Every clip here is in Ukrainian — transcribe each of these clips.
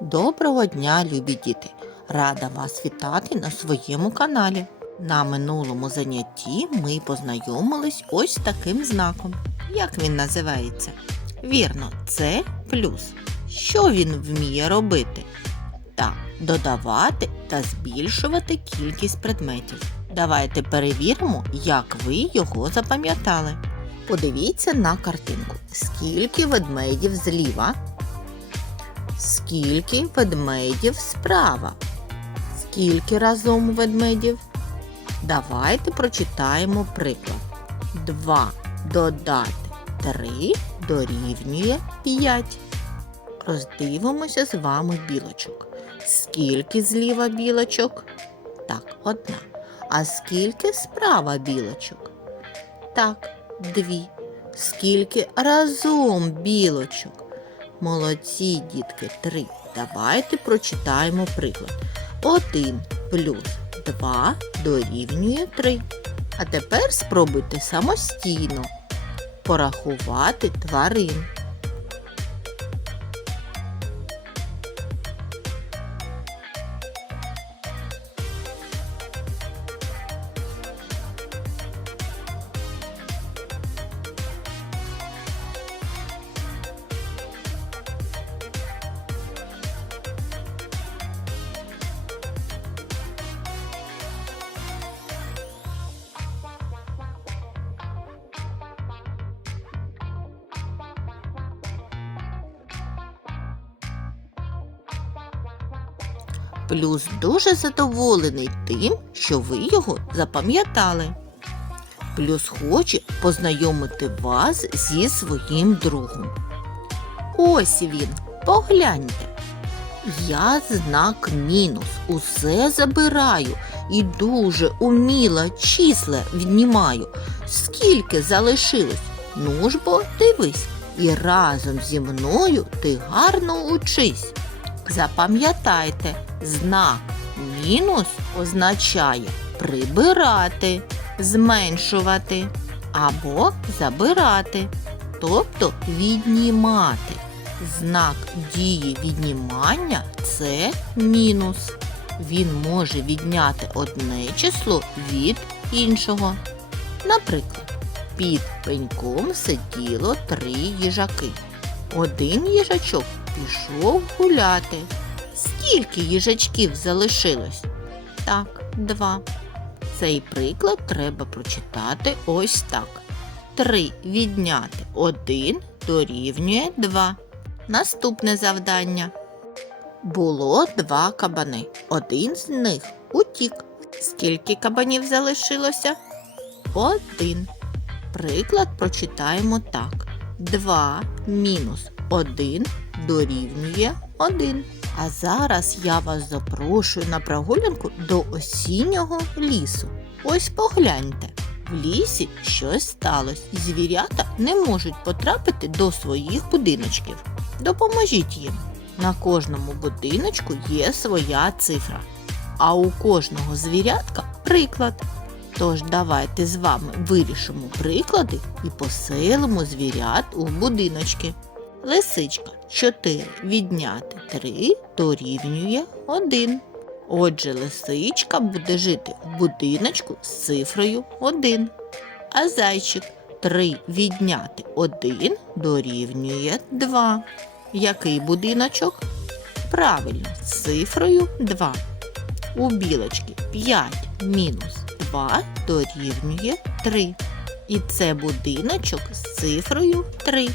Доброго дня, любі діти! Рада вас вітати на своєму каналі. На минулому занятті ми познайомились ось таким знаком. Як він називається? Вірно, це плюс. Що він вміє робити? Так, додавати та збільшувати кількість предметів. Давайте перевіримо, як ви його запам'ятали. Подивіться на картинку. Скільки ведмедів зліва? Скільки ведмедів справа? Скільки разом ведмедів? Давайте прочитаємо приклад. 2 додати 3 дорівнює 5. Роздивимося з вами білочок. Скільки зліва білочок? Так, одна. А скільки справа білочок? Так, дві. Скільки разом білочок? Молодці, дітки, три. Давайте прочитаємо приклад. 1 плюс 2 дорівнює 3. А тепер спробуйте самостійно порахувати тварин. Плюс дуже задоволений тим, що ви його запам'ятали. Плюс хоче познайомити вас зі своїм другом. Ось він, погляньте. Я знак мінус, усе забираю і дуже уміло числа віднімаю. Скільки залишилось? Ну ж бо дивись, і разом зі мною ти гарно учись. Запам'ятайте, знак мінус означає прибирати, зменшувати або забирати, тобто віднімати. Знак дії віднімання це мінус. Він може відняти одне число від іншого. Наприклад, під пеньком сиділо три їжаки. Один їжачок пішов гуляти. Скільки їжачків залишилось? Так, два. Цей приклад треба прочитати ось так. Три відняти один дорівнює два. Наступне завдання. Було два кабани. Один з них утік. Скільки кабанів залишилося? Один. Приклад прочитаємо так. 2 мінус 1 дорівнює 1. А зараз я вас запрошую на прогулянку до осіннього лісу. Ось погляньте. В лісі щось сталося. Звірята не можуть потрапити до своїх будиночків. Допоможіть їм. На кожному будиночку є своя цифра. А у кожного звірятка приклад. Тож давайте з вами вирішимо приклади і поселимо звірят у будиночки. Лисичка 4 відняти 3 дорівнює 1. Отже, лисичка буде жити в будиночку з цифрою 1. А зайчик 3 відняти 1 дорівнює 2. Який будиночок? Правильно, з цифрою 2. У білочки 5 мінус 2 дорівнює 3. І це будиночок з цифрою 3.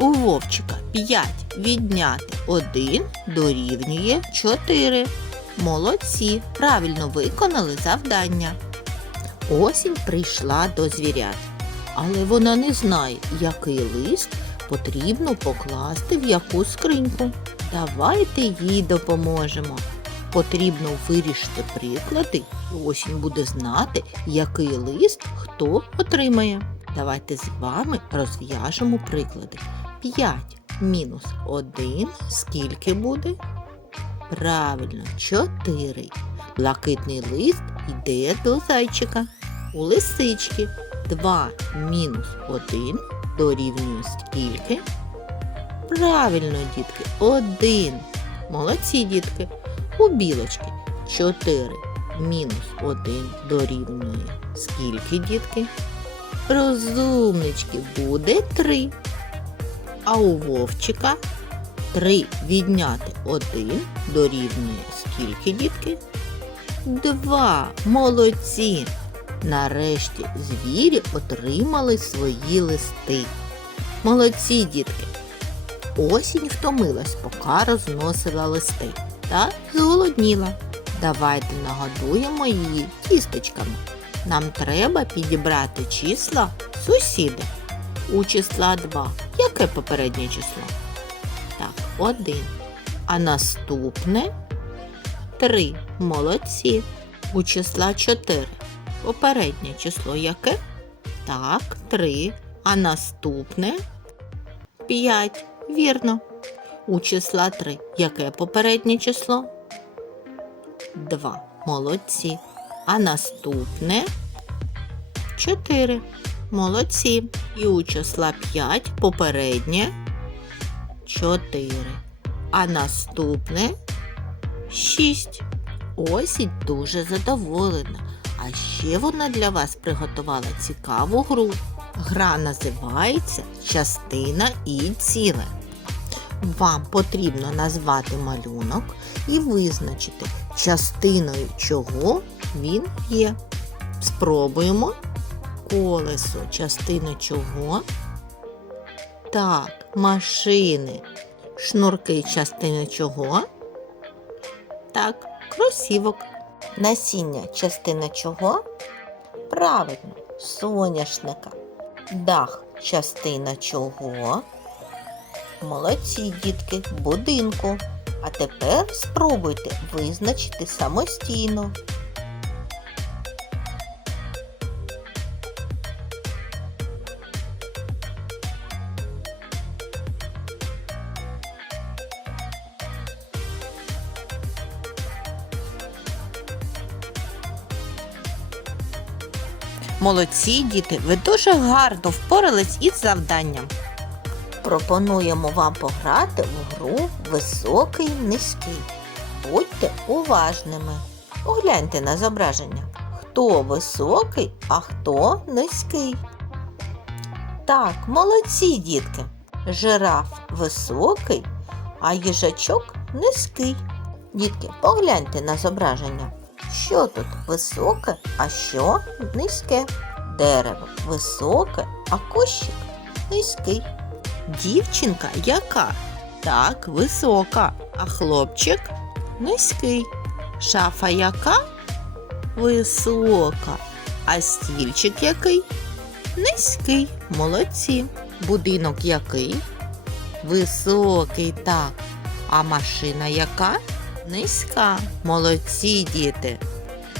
У вовчика 5 відняти 1 дорівнює 4. Молодці, правильно виконали завдання. Осінь прийшла до звірят, але вона не знає, який лист потрібно покласти в яку скриньку. Давайте їй допоможемо. Потрібно вирішити приклади, осінь буде знати, який лист хто отримає. Давайте з вами розв'яжемо приклади. 5 мінус 1 скільки буде? Правильно, 4. Блакитний лист йде до зайчика. У лисички 2 мінус 1 дорівнює скільки? Правильно, дітки, 1. Молодці, дітки. У білочки 4 мінус 1 дорівнює. Скільки, дітки? Розумнички буде 3. А у вовчика 3 відняти 1 дорівнює. Скільки, дітки? 2. Молодці. Нарешті звірі отримали свої листи. Молодці, дітки. Осінь втомилась, поки розносила листи та зголодніла. Давайте нагодуємо її тістечками. Нам треба підібрати числа сусіди. У числа 2. Яке попереднє число? Так, 1. А наступне 3. Молодці. У числа 4. Попереднє число яке? Так, 3. А наступне 5. Вірно. У числа 3. Яке попереднє число? 2. Молодці. А наступне 4. Молодці. І у числа 5 попереднє 4. А наступне 6. Осінь дуже задоволена. А ще вона для вас приготувала цікаву гру. Гра називається Частина і ціле. Вам потрібно назвати малюнок і визначити, частиною чого він є. Спробуємо колесо, частина чого. Так, машини. Шнурки частини чого? Так, кросівок. Насіння частина чого? Правильно, соняшника. Дах частина чого? Молодці, дітки, будинку. А тепер спробуйте визначити самостійно. Молодці, діти, ви дуже гарно впорались із завданням. Пропонуємо вам пограти в гру високий низький. Будьте уважними. Погляньте на зображення. Хто високий, а хто низький. Так, молодці, дітки. Жираф високий, а їжачок низький. Дітки, погляньте на зображення. Що тут високе, а що низьке? Дерево високе, а кущик низький. Дівчинка яка? Так, висока, а хлопчик низький. Шафа яка? Висока. А стільчик який? Низький. Молодці. Будинок який? Високий, так. А машина яка? Низька. Молодці, діти.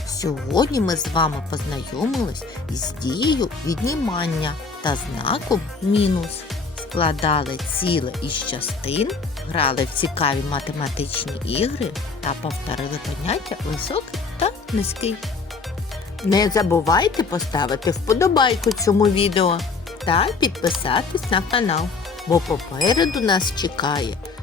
Сьогодні ми з вами познайомились із дією віднімання та знаком мінус. Складали ціле із частин, грали в цікаві математичні ігри та повторили поняття високий та низький. Не забувайте поставити вподобайку цьому відео та підписатись на канал, бо попереду нас чекає